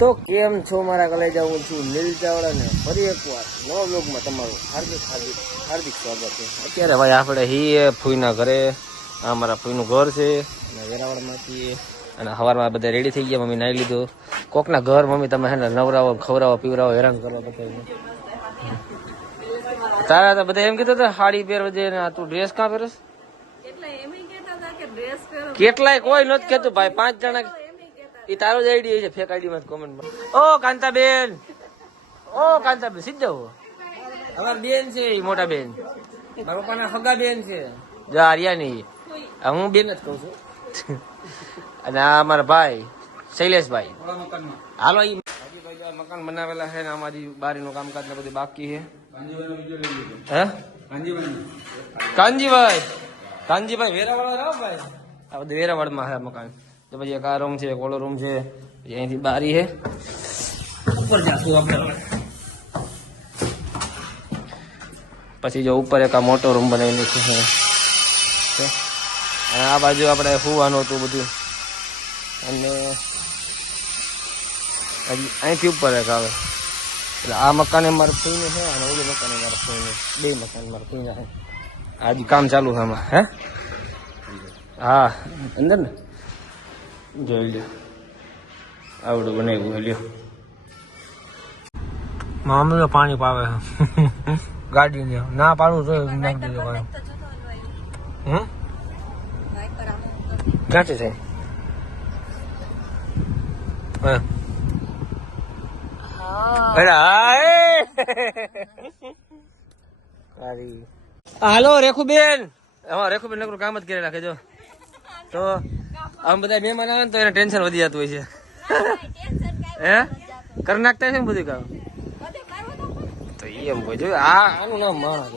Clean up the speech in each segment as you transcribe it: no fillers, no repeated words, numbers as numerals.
તો કેમ છો મારા કલેજા, હું છું નીલ ચાવડા ને ફરી એકવાર નવા બ્લોગમાં તમારું હાર્દિક સ્વાગત છે. અત્યારે ભાઈ આપણે હીએ ફૂઈના ઘરે. આ મારા ફૂઈનું ઘર છે અને વેરાવળમાં છીએ અને સવારમાં બધા રેડી થઈ ગયા. મમ્મી નાઈ લીધું. કોકના ઘર મમ્મી તમે હે ને નવરાવો ખવરાવો પીવરાવો હેરાન કરો બધા. તારા તો બધા એમ કીધું હતા સાડી પહેરજે ને તું ડ્રેસ કાં પહેરસ? કેટલાય કોઈ નથી કેતું ભાઈ. 5 જણા એ તારો જ આઈડી છે. ફેક આઈડી માં કોમેન્ટમાં ઓ કાંતાબેન, ઓ કાંતાબેન સીધા હો. અમારી બેન છે એ મોટા બેન, મારા પપ્પાના સગા બેન છે. જા આર્યાની હું બેન જ કઉ છું. અને આ અમારા ભાઈ શૈલેષભાઈ. હાલો ઈ મકાન બનાવેલા છે ને અમારી બારીનું કામકાજ ને બધું બાકી છે. હે કાનજીભાઈ, કાનજીભાઈ વેરાવાળા રાવ ભાઈ. આ બધું વેરાવાળમાં છે મકાન. તો પછી એક આ રૂમ છે, એક ઓલો રૂમ છે, અહીંથી બારી છે. ઉપર જાશું આપણે. પછી જો ઉપર એક આ મોટો રૂમ બનાવેલો છે અને આ બાજુ આપણે સુવાનું હતું બધું. અને અહીંથી ઉપર એક આવે એટલે આ મકાન મારા ફૂઈને છે અને ઓલું મકાન મારા ફૂઈને. 2 મકાન મારા ફૂઈને છે. આજે કામ ચાલુ છે આમાં. હે હા અંદર ને જોઈ લ્યો આવડું બનાવ્યું. લ્યો મમ્મી પાણી પાવે ગાડી ને ના પાડું જોઈએ નાખી દીધું પાણી. ક્યાંથી છે? હાલો રેખુબેન. હા રેખુબેન નકરું કામ જ કરી રાખે. જો તો આમ બધા મહેમાન આવે ને તો એને ટેન્શન વધી જતું હોય છે. હે કરી નાખતા છે ને બધું કામ. તો એમ કોઈ જોયું આનું નામ માણસ.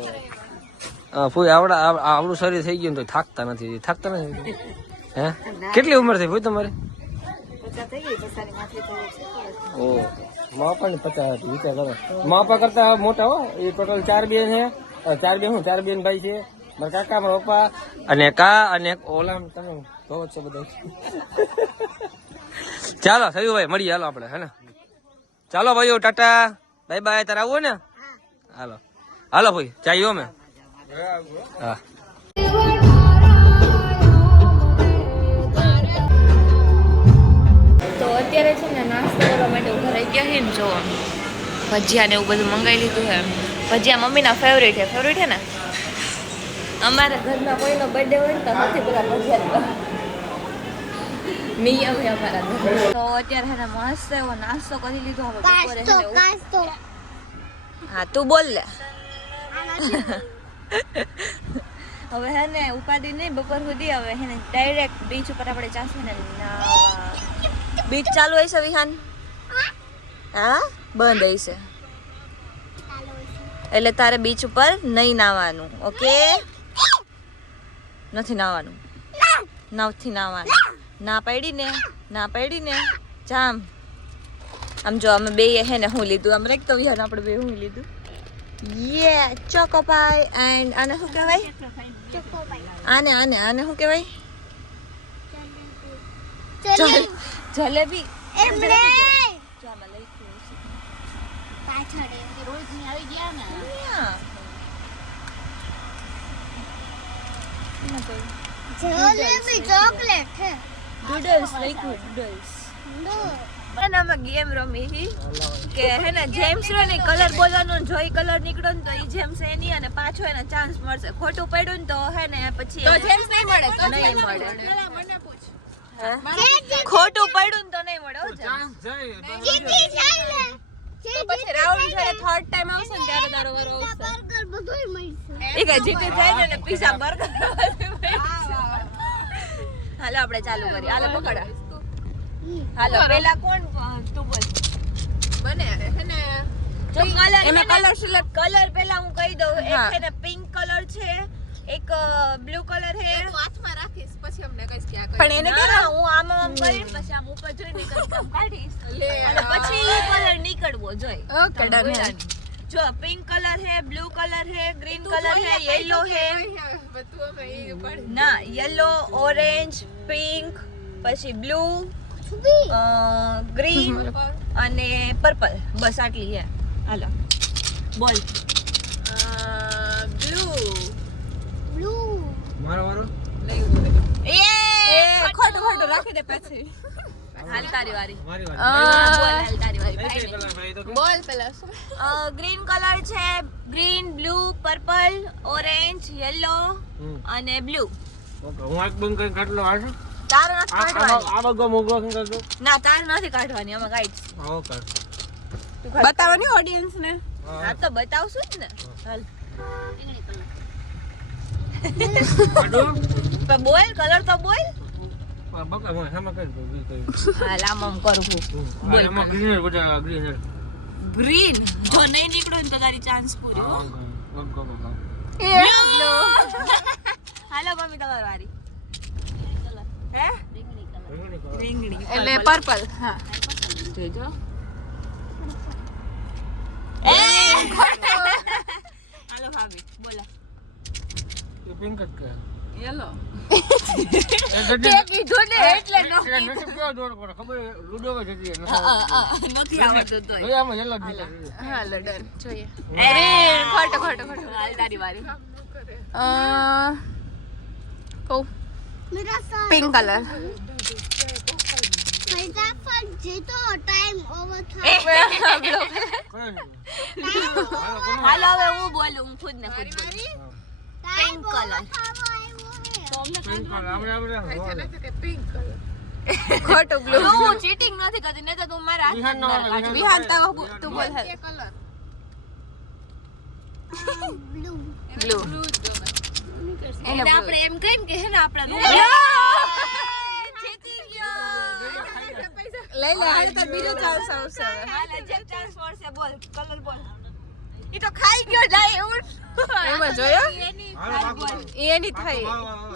હા ફૂઈ આવડું શરીર થઈ ગયું તો થાકતા નથી. થાકતા નથી. હે કેટલી ઉંમર થઈ ફૂઈ તમારી? ઓ માપા ને 50 હતી. વિચાર કરો માપા કરતા મોટા હો. એ ટોટલ 4 બેન છે. 4 બેન ભાઈ છે. મારા કાકા, મારા પપ્પા અને અને ઓલા તમે કહો છો બધા. ચાલો થયું ભાઈ મળીએ. હાલો આપણે હે ને. ચાલો ભાઈઓ ટાટા બાય બાય. તારે આવું ને? હાલો હાલો ભાઈ ચાલો અમે. હા તો અત્યારે છે ને નાસ્તો કરવા માટે ઉભા રહી ગયા છે ને. જો ભજીયા ને એવું બધું મંગાવી લીધું છે. ભજીયા મમ્મીના ફેવરેટ છે. ફેવરેટ છે ને. અમારા ઘરમાં કોઈનો બર્થડે હોય ને તો સૌથી પહેલા ભજીયા નિયમ છે અમારા ઘર. તો અત્યારે છે ને મસ્ત એવો નાસ્તો કરી લીધો. હવે બપોરે છે ને હા તું બોલ લે. હવે હે ને ઉપાધિ નહીં બપોર સુધી. હવે હે ને ડાયરેક્ટ બીચ ઉપર આપણે જાશું ને નાવા. બીચ ચાલુ હશે વિહાન? હા બંધ હશે એટલે તારે બીચ ઉપર નહીં નાવાનું. ઓકે નથી નાવાનું. નથી નાવાનું. ના પડી ને. ના પડી ને. જામ આમ જો અમે બે હે ને હું લીધું. આમ રેક તો વિહાન આપણે બે હું લીધું. યે ચોકોપાઈ. એન્ડ આને શું કહેવાય? આને આને આને શું કહેવાય? જલેબી. ચોકલેટ છે. Noodles like noodles. આમાં ગેમ રમી હતી કે હે ને જેમ્સ રે ને કલર બોલવાનો જો ઈ કલર નીકળ્યો ને તો ઈ જેમ્સ એની અને પાછો એને ચાન્સ મળશે. ખોટું પડ્યું ને તો હે ને પછી તો જેમ્સ નહીં મળે. તો નહીં મળે. મને પૂછ. ખોટું પડ્યું ને તો નહીં મળે. ચાન્સ જાય તો પછી રાઉન્ડ જ્યારે થર્ડ ટાઈમ આવશે ને ત્યારે તારો વારો આવશે. બર્ગર બધુંય મળશે. એ કે જીતી જાય ને પીઝા બર્ગર બધું મળશે. હાલો આપણે ચાલુ કરીએ. હાલો પકડા. હાલો પેલા કોણ તું બોલ બને હે ને. જો કલર એમાં કલર સિલેક્ટ. કલર પેલા હું કહી દઉં. એક છે ને પિંક કલર છે, એક બ્લુ કલર છે. તું હાથમાં રાખીશ પછી અમને કહીશ કે આ કલર. પણ એને કે હું આમ કરીને પછી આમ ઉપર જોઈને આમ કાઢીશ અને પછી એ કલર નીકળવો જોઈએ. Okay done. જો પિંક કલર है, ब्लू कलर है, ग्रीन कलर है, येलो है. ના યેલો, ઓરેન્જ, પિંક, પછી બ્લુ, ગ્રીન અને પર્પલ. બસ આટલી છે. હાલો બોલ. બ્લુ. મારો વારો એ ખોટું ખોટું રાખી દે પછી. હાલ તારી વારી. મારી વારો બોલ હાલ તારી વારી. બોલ પેલા શું? ગ્રીન કલર છે. Green, blue, purple, orange, yellow અને બ્લુ. ઓકે હું આંખ બંધ કરીને કાઢલો આ છે તારે નથી કાઢવાની. આ બગો મોગો શું કરતો ના તારે નથી કાઢવાની. આમાં ગાઈડ ઓકે બતાવવાની ઓડિયન્સ ને. હા તો બતાવશું જ ને. હાલ કાઢો તો બોલ કલર તો બોલ. બકા મને સામે કરી દો બી કરી હાલ આમ કરું બોલ. એમાં ગ્રીનર બધા ગ્રીનર ગ્રીન જો નહીં નીકળ્યો ને તો તારી ચાન્સ પૂરી. હો. હાલો મમ્મી તમારી વારી. હે રીંગણી એટલે પર્પલ. હા જોજો. એ હાલો ભાભી બોલા. એ પિંક જ કે યલો. એ તે કીધું ને એટલે ન નસીબ કેવો દોડ પડે ખબર લૂડો માં જતી નથી આવડતું તોય. હવે આમાં યલો જ નીકળે હાલો ડન જોઈએ. એ ખોટો ખોટો ખોટો. હાલ તારી વારી. કહું પિંક કલર. હાલો હવે હું બોલું. હું ખુદ ને ખુદ બોલું. Pink colour. ખોટું બ્લુ. હું ચીટિંગ નથી કરતી નહીં તો તું મારા હાથ વિહાન તું બોલ હાલ. બ્લુ. એને આપણે એમ કહીને કે હે ને આપણે જીતી ગયો. લઈ લે હાલ તાર બીજો ચાન્સ આવશે હવે. હાલ જે ચાન્સ મળશે બોલ કલર બોલ. ઈ તો ખાઈ ગયો જાય ઉઠ. એમાં જોયો એની હાલો બાપુ એની થઈ.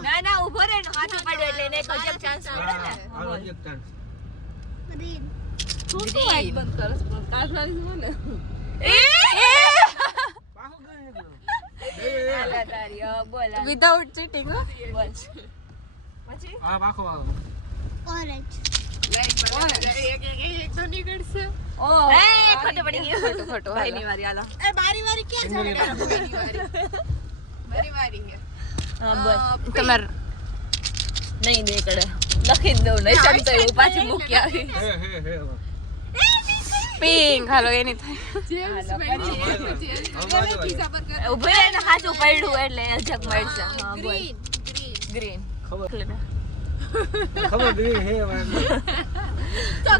ના ના ઉભો રે ને હાથ પડ્યો એટલે એને એક જ ચાન્સ મળે ને. હાલો એક ચાન્સ ગ્રીન. કાઢવાની શું ને. પાછો ગ્રીન નીકળ્યો હાલો તારી બોલ હાલ. Without cheating. બોલ પછી આ પાછો આવો ઓ એ ખોટું પડી ગયું. ખોટું ખોટું ભાઈ હાલો. ની વારી હાલો. એ બારી વારી ક્યાં છે? મારી વારી છે. હા બોલ. તમાર નહીં નીકળે લખી જ દઉં નહીં ચાલતો એવું પાછી મૂકી આવી. હે પિંક. હાલો એની થઈ. ઉભો રહે ને હાચું પડ્યું એટલે અજબ મળશે. હા બોલ ગ્રીન. ખબર ગ્રીન હે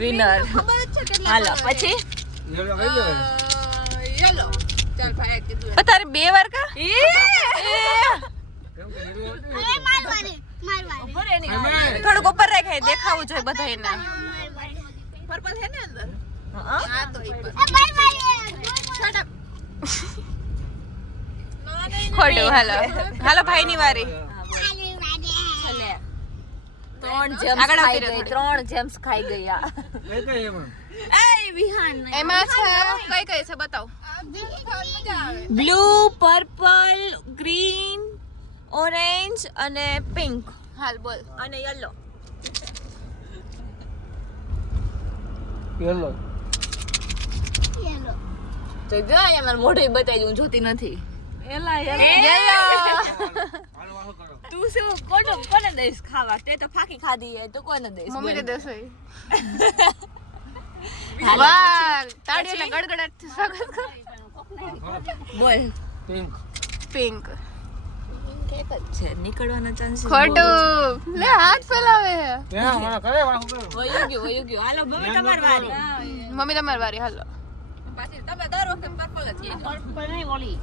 વિનર. હાલો પછી યલો કઈ દે યલો. ચાલ ભાઈ કીધું. પણ તારે બે વાર કા? કેમ કે યલો ઉભો રહે ની વારી. થોડુંક ઉપર રાખાય દેખાવું જોઈએ બધાયને. પર્પલ છે ને અંદર. હા હા તો ઈ પર. ખોટું. હાલો હાલો ભાઈ ની વારી. છેલ્લે. ત્રણ જેમ્સ આગળ ખાઈ આવતી ગઈ. રહે. 3 જેમ્સ ખાઈ ગયા. એ કઈ એમાં એ વિહાન એમાં છે કઈ કઈ છે બતાવ. બ્લુ, પર્પલ, ગ્રીન, ઓરેન્જ અને પિંક હાલ બોલ. અને યલો. યલો તો જો અહીંયા મારું મોઢું બતાવી દઉં જોતી નથી. યલો. હાલો વાહો કરો તું શું કોને દઈશ ખાવા? તે તો ફાકી ખાધી હે તો કોને દઈશ? મમ્મી ને બોલ. દેસો. હાલો, વાહ તાળી એટલે ગડગડાટ સ્વાગત કર. બોલ. Pink pink. એક જ છે નીકળવાના ચાન્સ. ખોટું. લે હાથ ફેલાવે. ત્યાં મને કરે વાહો કરો વયું ગયું. હાલો મમ્મી તમારી વારી. મમ્મી તમારી વારી. હાલો. પર્પલ નહીં ઓલી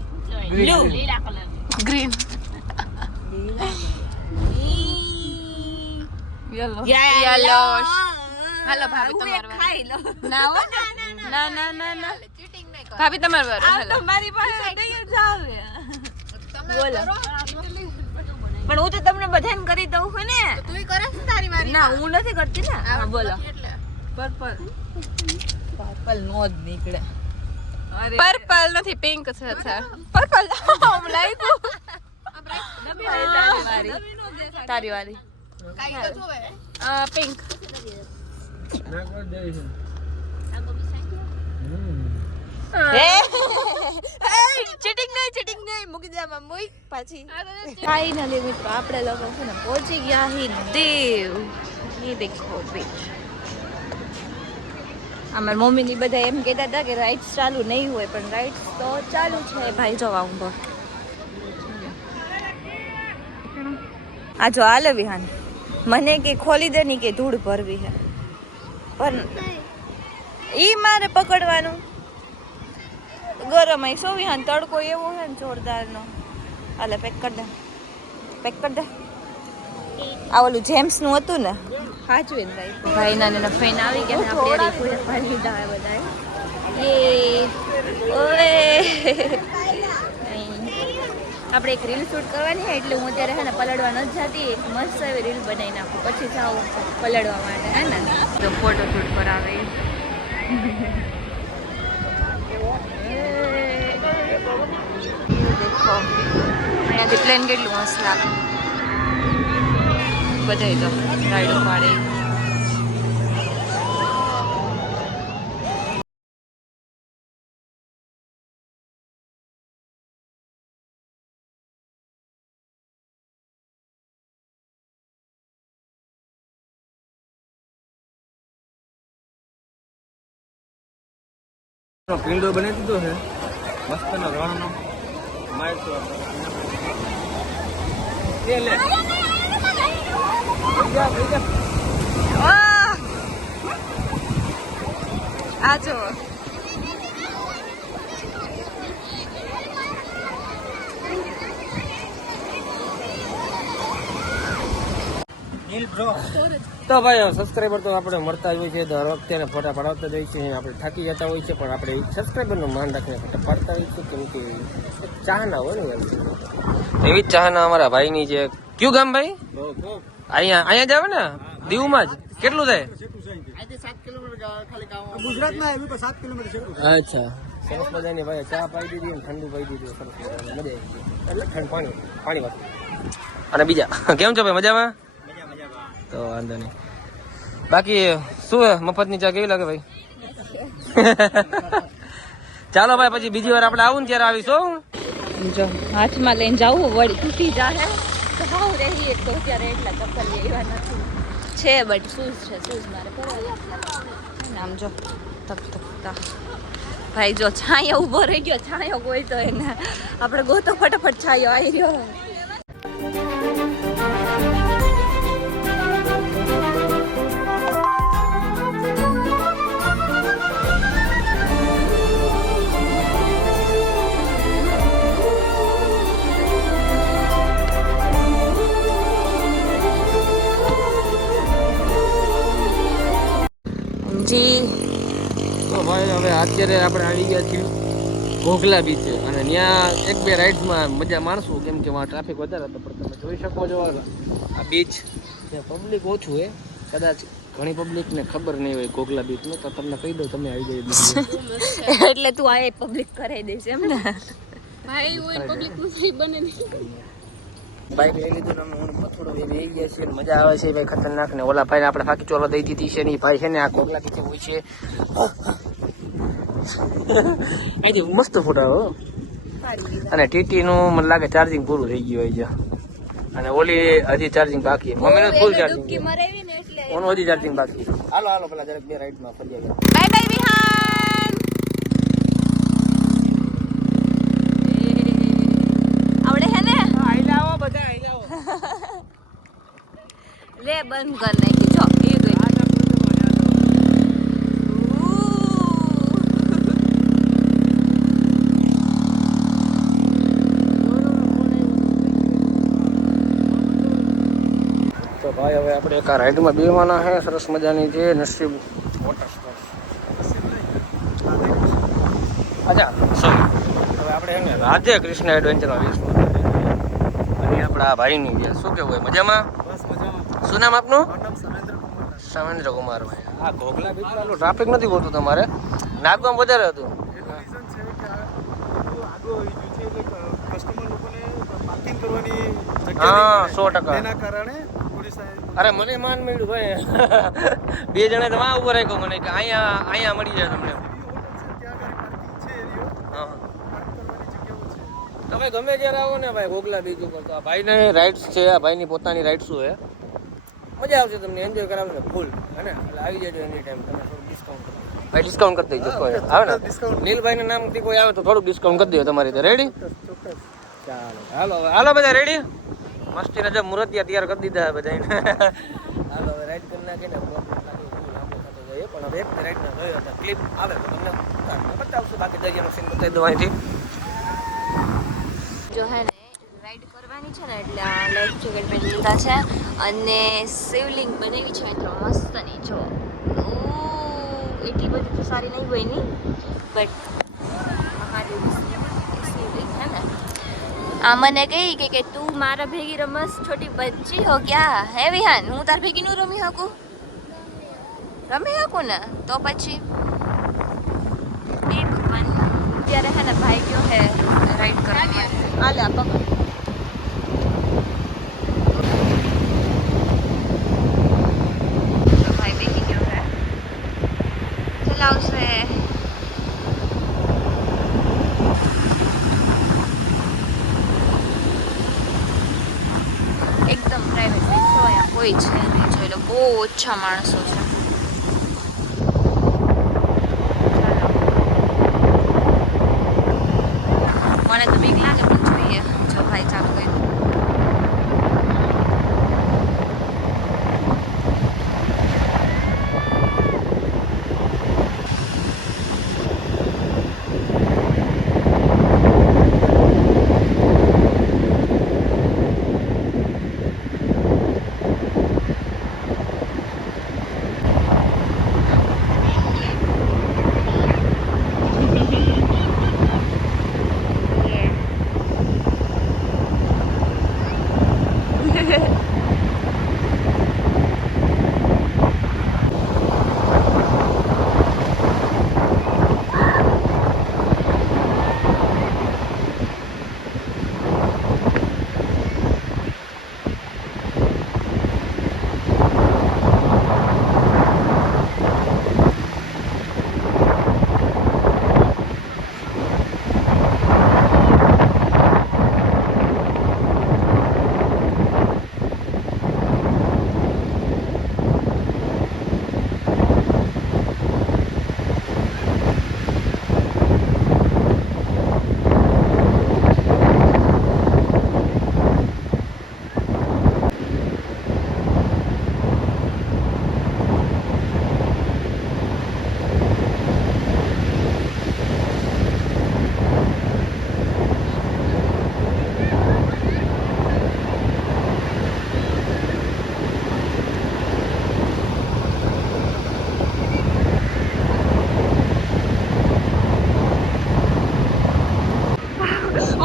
Blue. લીલા કલર. ગ્રીન. યલો. હાલો ભાભી હું એક તમારી વારી. ખાઈ લો. ના હો. ના ના ના ના. ભાભી તમારી વારી. આ હાલો. તો મારી પાસે નહીં જ આવે. બોલો. પણ હું તો તમને બધાને કરી દઉં છું ને. તું કરે છે તારી વારી. ના હું નથી કરતી ને. હા બોલો. પર્પલ નો જ નીકળે. પર્પલ નથી પિંક છે પર્પલ. આમ લાગ્યું. તારી વારી. પિંક. ચીટિંગ નહીં મૂકી દે આમાં મૂક પાછી ફાઇનલી મિત્રો આપણે લોકો છે ને પહોંચી ગયા હી દેવ ये देखो बीच અમાર મમ્મી ની બધા એમ કહેતા હતા કે રાઇડ્સ ચાલુ નહીં હોય પણ રાઇડ્સ તો ચાલુ છે ભાઈ જો આવું બો આ જો આલે વિહાન મને કે ખોલી દે ની કે ધૂળ ભરવી છે પણ ઈ મારે પકડવાનું ગરમ આઈ સો વિહાન તડકો એવો છે ને જોરદાર નો આલે પેક કર દે આ ઓલું જેમ્સ નું હતું ને સાચું ભાઈ ના ફેન આવી ગયા આપણે એરી ફૂલે પાણી લીધા હોય બધા ઓએ આપણે એક રીલ શૂટ કરવાની છે એટલે હું અત્યારે છે ને પલળવા નથી જતી એક મસ્ત એવી રીલ બનાવી નાખું પછી જાઉં પલળવા માટે હે ને તો ફોટો શૂટ કરાવે દેખો અહીંયાથી પ્લેન કેટલું મસ્ત લાગે બધાય તો રાઈડો પાડે પીંડો બનાવી દીધો છે મસ્ત નો રણનો માઇક તો લે આ જો તો ભાઈ સબસ્ક્રાઈબર તો આપણે મળતા જ હોય છે દર વખતે ફોટા પડાવતા જ હોય છે આપણે થાકી જતા હોય છે પણ આપણે સબસ્ક્રાઈબરનું માન રાખીને ફોટા પાડતા હોય છે કેમ કે ચાહના હોય ને એવી જ ચાહના અમારા ભાઈની છે કયું ગામ ભાઈ અહીંયા જ આવે ને દીવમાં જ કેટલું થાય અચ્છા સરસ મજાની ભાઈ ચા પાઈ દીધી ઠંડુ પાઈ દીધું સરસ મજા આવી એટલે ઠંડ પાણી વાત અને બીજા કેમ છો ભાઈ મજામાં તો વાંધો નહીં બાકી શું મફતની ચા કેવી લાગે ભાઈ ચાલો ભાઈ પછી બીજી વાર આપણે આવું ને ત્યારે આવીશું જો હાથમાં લઈને જાવું વળી તૂટી જાહે તો હાવ રહી એક તો ત્યારે એટલા ચપ્પલ લેવા નથી છે બટ શૂઝ છે શૂઝ મારે પહેરવા નામ જો તક ભાઈ જો છાંયો ઊભો રહી ગયો છાંયો કોઈ તો એને આપણે ગોતો ફટાફટ છાંયો આવી રહ્યો તો ભાઈ હવે અત્યારે આપણે આવી ગયા છીએ ઘોઘલા બીચ અને ત્યાં એક બે રાઇડ્સમાં મજા માણશું કેમ કે ત્યાં ટ્રાફિક વધારે હતો પણ તમે જોઈ શકો છો આ બીચ ત્યાં પબ્લિક ઓછું હોય કદાચ ઘણી પબ્લિકને ખબર નહીં હોય ઘોઘલા બીચનું તો તમને કહી દઉં તમે આવી જાય એટલે તું આ પબ્લિક કરાવી દઈશ એમ ને ભાઈ ઓય પબ્લિક નું સહી બને નહીં બાઈક લઈ લીધું ને હું થોડો વેઈ ગયા છે મજા આવે છે ભાઈ ખતરનાક ને ઓલા ભાઈને આપણે ફાકી ચોલો દઈ દીધી છે ને ભાઈ છે ને આ ઘોઘલા બીચે હોય છે અહીંથી મસ્ત ફોટા હો અને ટીટી નું મને લાગે ચાર્જિંગ પૂરું થઈ ગયું હોય છે અને ઓલી હજી ચાર્જિંગ બાકી મમ્મીનું ફૂલ ચાર્જિંગ છે ઓનું હજી ચાર્જિંગ બાકી હાલો પેલા જરાક બે રાઈડમાં ફરી આવ્યા બાય બાય વિહાન આવડે હે ને આઈ લાવો બધા આઈ લાવો લે બંધ કર નાખી જો એ ગઈ તો ભાઈ હવે આપણે એક રાઈડમાં બેવાના છે સરસ મજાની છે નસીબ વોટર સ્પોર્ટ અચ્છા સોરી હવે આપણે એને રાધે કૃષ્ણ એડવેન્ચરમાં બેસવું અને આપણા ભાઈની છે શું કેવું હોય મજામાં શું નામ આપનું સમેન્દ્ર કુમાર ભાઈ આ ઘોઘલા બીચમાં ટ્રાફિક નથી હોતું તમારે નાગવામાં વધારે હતું હા 100% અરે મને માન મળ્યું ભાઈ. 2 જણા તો વાં ઉભો રાખ્યો મને કે અહીંયા મળી જાય તમને. હા તમે ગમે ત્યારે આવો ને ભાઈ ગોગલા બીચ ઉપર તો આ ભાઈને રાઇડ્સ છે, આ ભાઈની પોતાની રાઇડ્સો છે. મજા આવશે તમને, એન્જોય કરાવશે ફૂલ. હે ને એટલે આવી જજો એની ટાઈમ. તમે થોડું ડિસ્કાઉન્ટ કરી ભાઈ, ડિસ્કાઉન્ટ કરી દેજો. કોઈ આવે ને નીલભાઈના નામથી કોઈ આવે તો થોડુંક ડિસ્કાઉન્ટ કરી દેજો તમારી રીતે. રેડી? ચાલો હાલો બધા રેડી. મસ્તીને જો મુરતિયા તૈયાર કરી દીધા બધાને. હાલો હવે રાઈડ કરી નાખીને લાંબો થતો જઈએ. પણ હવે એક રાઈડના જોયો એટલે ક્લિપ આવે તો તમને બતાવશું. બાકી દરિયાનો સીન બતાવી દઉં અહીંથી. જો હે ને રાઈડ કરવાની છે ને એટલે આ લાઈફ જેકેટ પહેરી લીધા છે અને શિવલિંગ બનાવી છે મિત્રો મસ્તની. જો એટલી બધી તો સારી નહીં હોય ની, બટ મહાદેવ શિવલિંગ હે ને. આ મને કહી કે તું મારા ભેગી રમસ છોટી બચ્ચી હો ક્યાં હે વિહાન? હું તાર ભેગી નું રમી શકું? રમી શકું ને તો પછી એ ભગવાન. ત્યારે હે ને ભાઈ ગયો હે રાઈડ કરવા. હાલે આ પકડ. ભાઈ બેસી ગયો હે, ચલાવશે. એકદમ પ્રાઇવેટ જો અહીંયા કોઈ છે નહીં. જોઈ લો બહુ ઓછા માણસો છે. મને તો બીક લાગે પણ જોઈએ. જો ભાઈ ચાલુ કર્યું.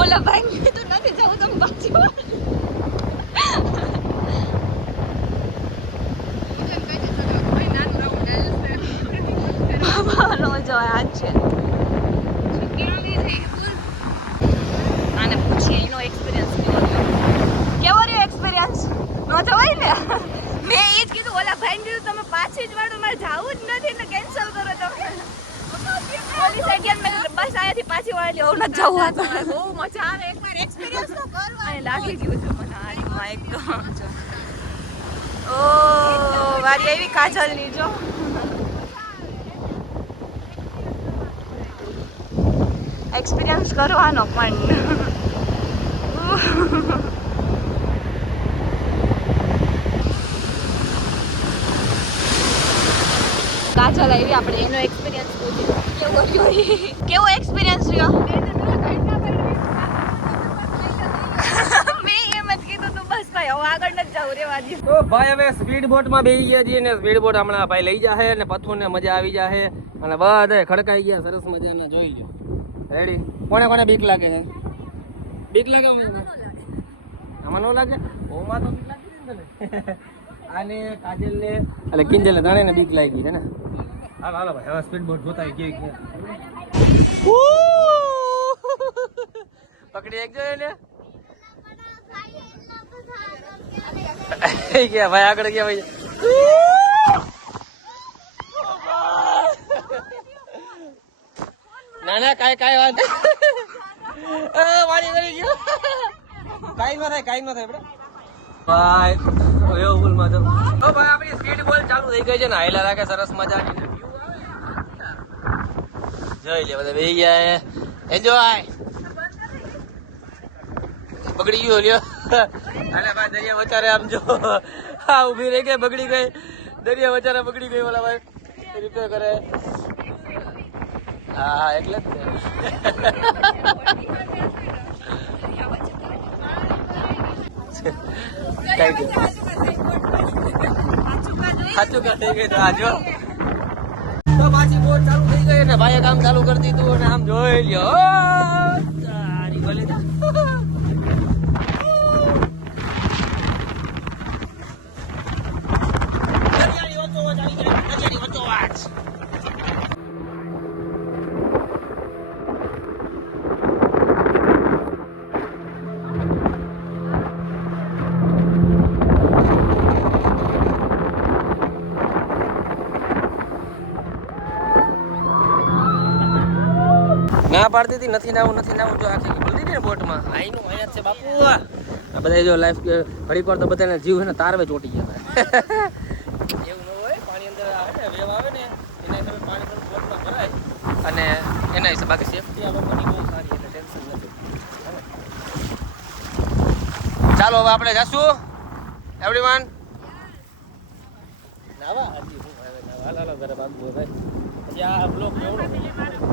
ઓલા ભાઈ તો નથી જવું, તમે પાછી બાબાનો જો આ છે. આને પૂછીએ એનો એક્સપિરિયન્સ કેવો રહ્યો. એક્સપિરિયન્સ ન જવાય ને. મેં એ જ કીધું ઓલા ભાઈને કીધું તમે પાછી જ વાળો, મારે જવું જ નથી ને કેન્સલ કરો તમે. પોલીસ અગિયાર મેં બસ આયાથી પાછી વાળી ઓર ન જવું હતું. બહુ મજા આવે એકવાર એક્સપિરિયન્સ તો કરવા. અને લાગી ગયું છે મને આમાં એકદમ. ઓ વારી એવી કાજલ ની જો. એક્સપિરિયન્સ કરવાનો પણ કાજલ આવી આપણે એનો એક્સપિરિયન્સ પૂછ્યો. કેવો એક્સપિરિયન્સ રહ્યો? મેં એમ જ કીધું તું બસ ભાઈ હવે આગળ નથી જવું રેવા દે. તો ભાઈ હવે સ્પીડ બોટમાં બેસી ગયા છીએ ને સ્પીડ બોટ હમણાં ભાઈ લઈ જાહે અને પથ્થુને મજા આવી જાહે અને બધા ખડકાઈ ગયા સરસ મજાના. જોઈ લો. રેડી? કોને કોને બીક લાગે છે? બીક લાગે? આમાં ન લાગે? ઓમાં તો બીક લાગી ને તને. આને કાજલને એટલે કિંજલને ત્રણેયને બીક લાગી છે ને. હાલો હાલો ભાઈ હવે સ્પીડ બોટ જોતા કે પકડી એક જો એને ગયા ભાઈ આગળ ગયા ભાઈ ના ના કાઈ વાત વાણી કરી ગયો કાઈ ન થાય ભાઈ એવો ભૂલમાં તો ભાઈ આપણી સ્પીડ બોલ ચાલુ થઈ ગઈ છે ને હાઈલા રાખે સરસ મજાની જોઈ લે બધા બેહી ગયા એન્જોય બગડી ગયો લ્યો અરે ભાઈ દરિયા વચારે આમ જો હા ઉભી રહી ગઈ બગડી ગઈ દરિયા વચારે બગડી ગઈ ઓલા ભાઈ રિપેર કરે હા એટલે જ સાચું કર થઈ ગઈ તો આજો તો પાછી બોટ ચાલુ થઈ ગઈ ને ભાઈએ કામ ચાલુ કરી દીધું અને આમ જોઈ લ્યો તારી ભલે ના પાડતી હતી નથી નાવું જો આખી ભૂલી ને બોટમાં આઈનું અહીંયા છે બાપુ આ બધા જો લાઈફ ઘડીક વાર તો બધાને જીવ છે ને તારવે ચોટી ગયા એવું ન હોય પાણી અંદર આવે ને વેવ આવે ને એના હિસાબે પાણી પણ બોટમાં ભરાય અને એના હિસાબે બાકી સેફટી આ લોકોની બહુ સારી એટલે ટેન્શન નથી ચાલો હવે આપણે જાશું એવરીવન નાવા હજી હું હવે નાવા હાલો ઘરે બાંધવું ભાઈ પછી આ બ્લોક એવડો